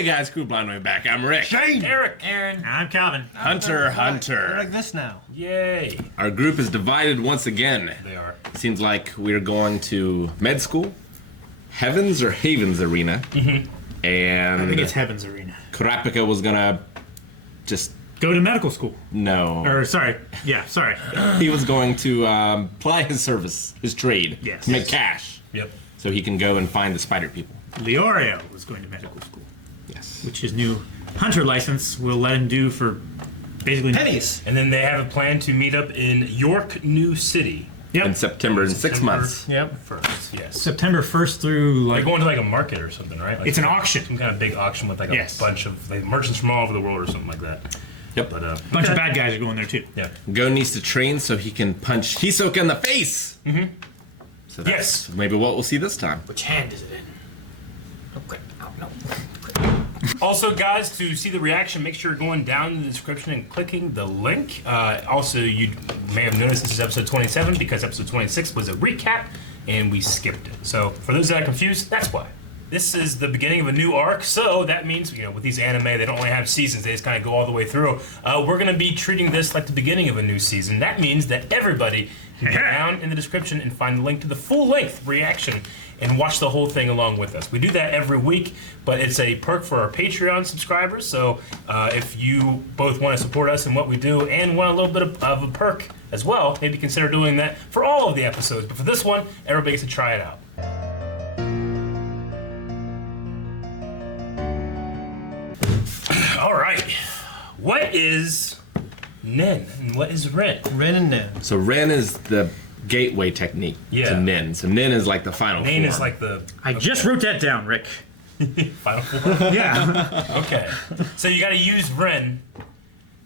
Hey guys, Crew Blind Way back. I'm Rick. Shane! Eric! Aaron. I'm Calvin. Hunter. They're like this now. Yay! Our group is divided once again. They are. Seems like we're going to med school, Heavens or Havens Arena, and I think it's Heaven's Arena. Kurapika was gonna just Go to medical school. no. Or, sorry. Yeah, sorry. He was going to ply his service, his trade, Yes. to make cash, Yep. so he can go and find the spider people. Leorio was going to medical school, Yes. which his new hunter license will let him do for basically Pennies. And then they have a plan to meet up in York, New City. Yep. In September, in 6 months. Yep. First, yes. September 1st through, They're like, going to like a market or something, right? Like it's an auction. some kind of big auction with like a Yes. bunch of like merchants from all over the world or something like that. Yep. But Bunch of bad guys are going there, too. yeah. Go needs to train so he can punch Hisoka in the face. So that's Yes. maybe what we'll see this time. Which hand is it in? Okay. Oh, no. Also, guys, to see the reaction, make sure you're going down in the description and clicking the link. Also, you may have noticed this is episode 27 because episode 26 was a recap and we skipped it. So, for those that are confused, that's why. This is the beginning of a new arc, so that means, you know, with these anime, they don't only have seasons, they just kind of go all the way through. We're going to be treating this like the beginning of a new season. That means that everybody can go down in the description and find the link to the full-length reaction and watch the whole thing along with us. We do that every week, but it's a perk for our Patreon subscribers, so if you both want to support us in what we do and want a little bit of a perk as well, maybe consider doing that for all of the episodes. But for this one, everybody gets to try it out. All right, what is Nen and what is Ren? Ren and Nen. So Ren is the gateway technique Yeah. to Nin. So Nin is like the final Nen form. is like the I just wrote that down, Rick. final form. Yeah. Okay, so you got to use Ren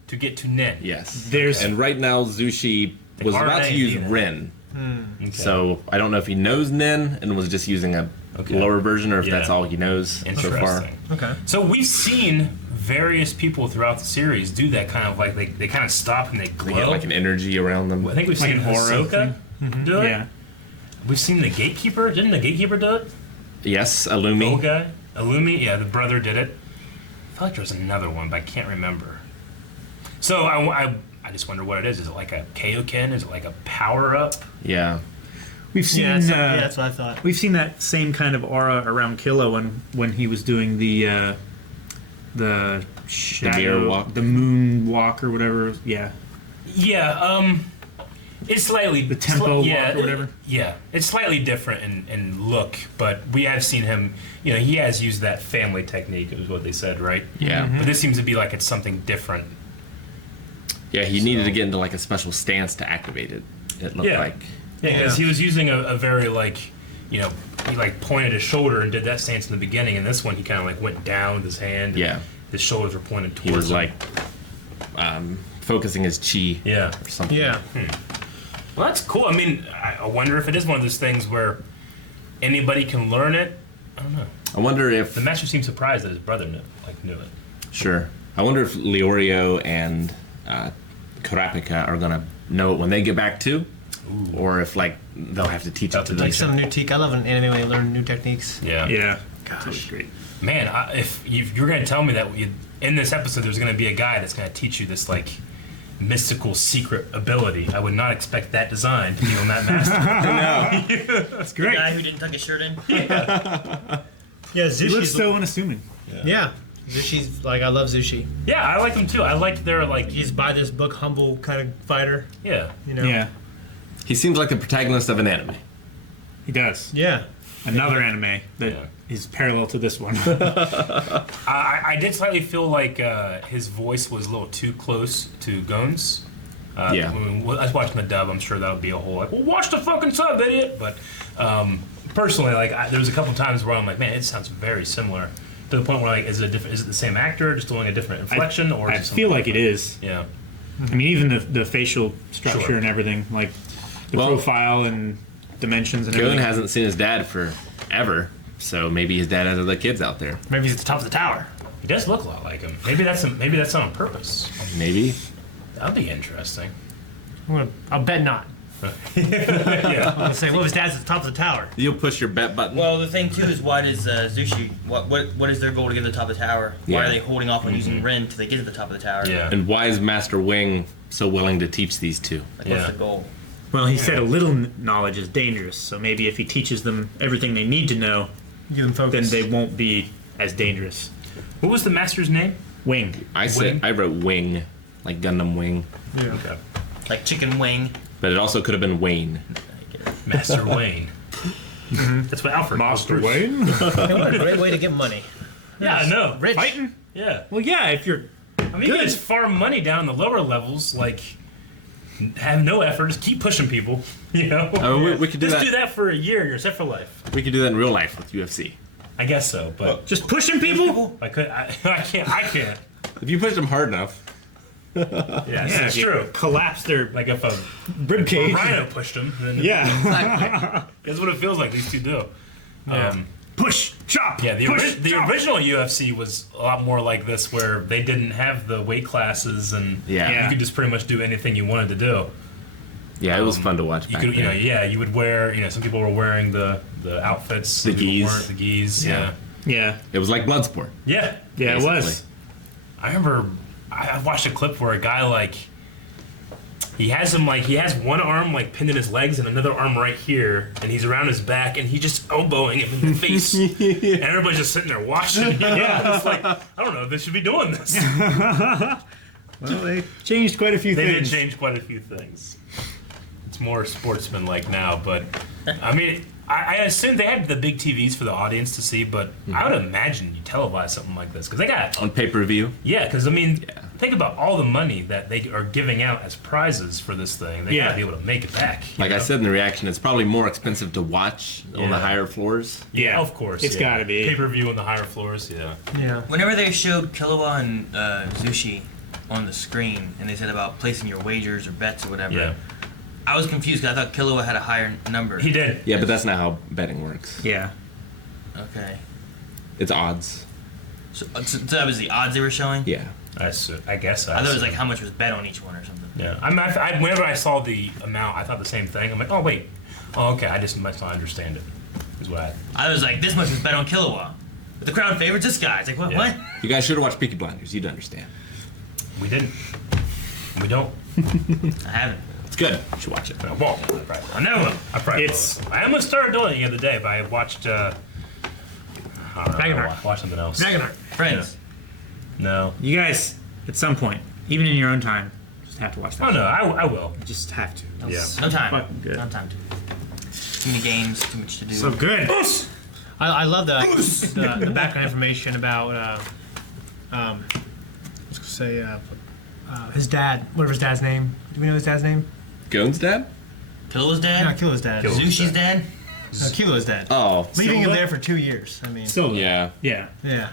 to get to Nen. Yes. There's- And right now Zushi was about RNA to use DNA. Ren. Okay. So I don't know if he knows Nin and was just using a Okay. lower version or if Yeah. that's all he knows so far. Interesting. Okay. So we've seen various people throughout the series do that kind of like they kind of stop and they They glow. get like an energy around them. I think we've Like seen an aura Hisoka do it. Yeah. We've seen the Gatekeeper. Didn't the Gatekeeper do it? Yes, Old Illumi. guy. Illumi. Yeah, the brother did it. I feel like there was another one, but I can't remember. So I just wonder what it is. Is it like a Kaioken? Is it like a power up? Yeah. We've seen, Yeah, that's what I thought. we've seen that same kind of aura around Kilo when he was doing the shadow, mirror walk. the moon walk or whatever. Yeah. Yeah. It's slightly The tempo walk or whatever? Yeah, it's slightly different in look, but we have seen him. You know, he has used that family technique. Is what they said, right? Yeah. But this seems to be like it's something different. Yeah, he needed to get into like a special stance to activate it. It looked Yeah. like. Yeah, because he was using a very like, you know, he like pointed his shoulder and did that stance in the beginning, and this one he kind of like went down with his hand. Yeah. His shoulders were pointed towards. He was him. like focusing his chi Yeah. or something. Yeah. Well, that's cool. I mean, I wonder if it is one of those things where anybody can learn it. I don't know. I wonder if The master seemed surprised that his brother knew it. sure. I wonder if Leorio and Kurapika are gonna know it when they get back too, or if like they'll have to teach it to them. Like some new technique. I love an anime when you learn new techniques. Yeah. Yeah. Gosh. That's great. Man, if you're going to tell me that in this episode there's going to be a guy that's going to teach you this like mystical secret ability, I would not expect that design to be on that master. That's The great. guy who didn't tuck his shirt in. Yeah, He looks Zushi's. so unassuming. Yeah. Zushi's like, I love Zushi. Yeah, I like them too. I like their like He's by this book, humble kind of fighter, yeah. you know? Yeah. He seems like the protagonist of an anime. He does. Yeah. Another anime that is Yeah. parallel to this one. I did slightly feel like his voice was a little too close to Gon's. Yeah. When I was watching the dub, I'm sure that would be a whole like, well, watch the fucking sub, idiot. But personally, like, there was a couple times where I'm like, man, it sounds very similar. To the point where like, is it the same actor just doing a different inflection, or I is it feel something like it is. Yeah. I mean, even the facial structure Sure. and everything, like the Well, profile and dimensions and Gon everything. hasn't seen his dad forever, so maybe his dad has other kids out there. Maybe he's at the top of the tower. He does look a lot like him. Maybe that's on purpose. Maybe. That'd be interesting. I'll bet not. Yeah. I was saying, what if his dad's at the top of the tower? You'll push your bet button. Well, the thing too is why does Zushi? What is their goal to get to the top of the tower? Why Yeah. are they holding off on using Ren till they get to the top of the tower? Yeah. And why is Master Wing so willing to teach these two? Like, Yeah. what's the goal? Well, he said a little knowledge is dangerous, so maybe if he teaches them everything they need to know, Give him focus. then they won't be as dangerous. What was the master's name? Wing. Wing? I wrote Wing, like Gundam Wing, Yeah. Okay. Like chicken wing? but it also could have been Wayne. Master Wayne. That's what Alfred calls Bruce. Wayne? What a great way to get money. Yeah, I know. Rich. Fighting? Yeah. Well, yeah, if you're... I mean, you can just farm money down in the lower levels, like, have no effort, just keep pushing people, you know? We could do Just that. do that for a year and you're set for life. We could do that in real life with UFC. I guess so, but Just pushing people? I can't. If you push them hard enough, Yeah, it's if you true. Collapse their Like if a rib cage. rhino pushed him, then Yeah. that's what it feels like these two do. Push, chop. Yeah, the push, chop. original UFC was a lot more like this, where they didn't have the weight classes, and Yeah. you could just pretty much do anything you wanted to do. yeah, it was fun to watch. You Back could, then. you would wear, some people were wearing the outfits, some The people gis. weren't the gis. Yeah. Yeah. It was like Bloodsport. Yeah. Yeah, it was. Basically. I remember I watched a clip where a guy he has one arm pinned in his legs and another arm right here, and he's around his back and he's just elbowing him in the face, and everybody's just sitting there watching. Yeah, it's like, I don't know if they should be doing this. Well, they changed quite a few They did things. change quite a few things. It's more sportsman-like now, but I mean, I assume they had the big TVs for the audience to see, but I would imagine you televise something like this because they got On pay-per-view. because I mean, think about all the money that they are giving out as prizes for this thing. They gotta be able to make it back. Like I said in the reaction, it's probably more expensive to watch on the Yeah. higher floors. Yeah, of course. It's gotta be. Pay-per-view on the higher floors. Yeah. Yeah. Whenever they showed Killua and Zushi on the screen, and they said about placing your wagers or bets or whatever, Yeah. I was confused because I thought Killua had a higher number. He did. Yeah, but that's not how betting works. Yeah. Okay. It's odds. So that was the odds they were showing? Yeah. I guess. I thought it was like how much was bet on each one or something. Yeah. Whenever I saw the amount, I thought the same thing. I'm like, oh wait. Oh okay. I just must not understand it. Is what I was like, this much was bet on Killua. But the crowd favorites this guy. It's like, what? Yeah. What? You guys should have watched Peaky Blinders. You'd understand. we didn't. We don't. I haven't. It's good. You should watch it. I won't. I never will. I probably It's- will. I almost started doing it the other day, but I watched. I don't know, Ragnar. I watched something else. Ragnar. Friends. No. You guys, at some point, even in your own time, just have to watch that. Oh no, I will. You just have to. Yeah. No time. Fucking good. No time to. Too many games, too much to do. So good. I love the background information about let's say his dad. Whatever his dad's name. Do we know his dad's name? Goon's dad? Kilua's dad? Not Kilo's dad. Kilo. Sushi's dad? No, Kilo's dad. Oh. Leaving him Silva? there for 2 years. I mean, So Yeah. yeah. yeah.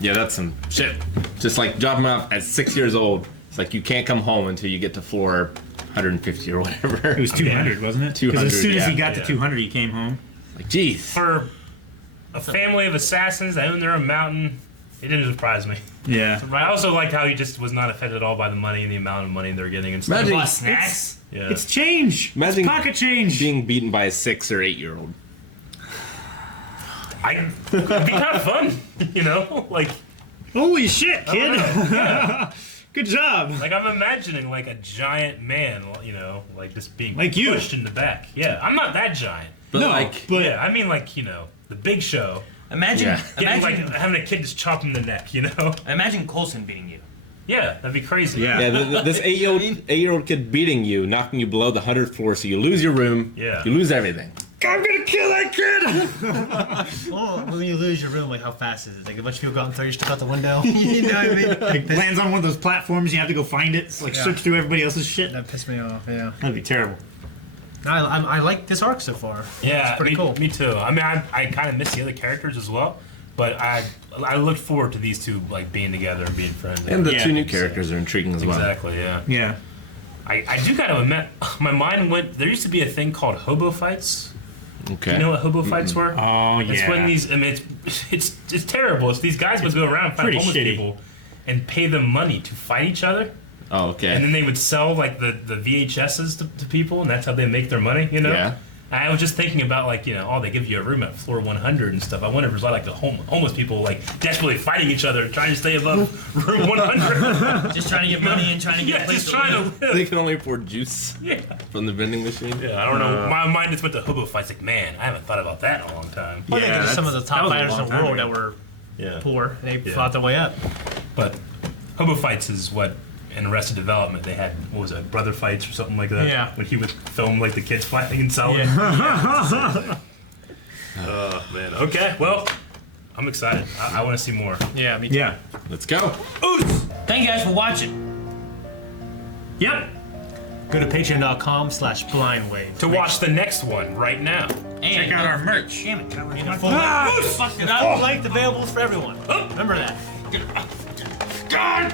Yeah, that's some shit. Just like drop him off at 6 years old. It's like you can't come home until you get to floor 150 or whatever. It was 200, wasn't it? 200, Because as soon as he yeah. got to Yeah. 200, he came home. Like, jeez. For a family of assassins that own their own mountain, it didn't surprise me. Yeah. But I also liked how he just was not affected at all by the money and the amount of money they're getting and stuff. Imagine- Bought snacks? Yeah. It's change. Imagine It's pocket change. Being beaten by a 6 or 8 year old. It'd be kind of fun, like Holy shit, kid. yeah. Good job. Like I'm imagining like a giant man, like just being Like you. pushed in the back. Yeah, I'm not that giant. But No, like, but Yeah, I mean like the big show. Imagine, Yeah. Getting imagine, like having a kid just chop him in the neck. imagine Coulson beating you. Yeah, that'd be crazy. yeah. yeah, this 8-year-old kid beating you, knocking you below the 100th floor, so you lose your room. Yeah. You lose everything. I'm gonna kill that kid. Well, when you lose your room, like how fast is it? Like a bunch of people go out and throw your stuff out the window. You know what I mean? Like, Lands on one of those platforms. You have to go find it. It's like Yeah. search through everybody else's shit. that pissed me off. Yeah. That'd be terrible. I like this arc so far. Yeah, it's pretty me, cool. Me too. I mean, I kind of miss the other characters as well, but I look forward to these two like being together and being friends. And the Yeah. 2 new characters are intriguing as well. Exactly. Yeah. Yeah. I do kind of admit, my mind went. There used to be a thing called hobo fights. Okay. You know what hobo fights were? Oh yeah. It's when these. I mean, it's terrible. It's these guys would go around and find pretty homeless shitty. people and pay them money to fight each other. Oh, okay. And then they would sell like the VHSs to people, and that's how they make their money. You know. Yeah. I was just thinking about like they give you a room at floor 100 and stuff. I wonder if there's a lot of like the homeless people like desperately fighting each other, trying to stay above room 100. Just trying to get money and trying to get a place just to trying live. to live. They can only afford juice Yeah. from the vending machine. Yeah, I don't know. My mind just went to hobo fights. Like, man, I haven't thought about that in a long time. I think Yeah, there's some of the that top was a fighters in long the time world ago. that were Yeah. poor. They Yeah. fought their way up. But hobo fights is what in Arrested Development they had. What was it, brother fights or something like that? Yeah. When he would film like the kids fighting and selling. Yeah. Oh man. Okay. Well, I'm excited. I want to see more. Yeah, me too. Yeah. Let's go. Thank you guys for watching. Yep. Go to patreon.com/blindwave. To watch the next one right now. And Check out our merch. Damn it, Trevor. In a full Fucked it up. full length available for everyone. Remember that. God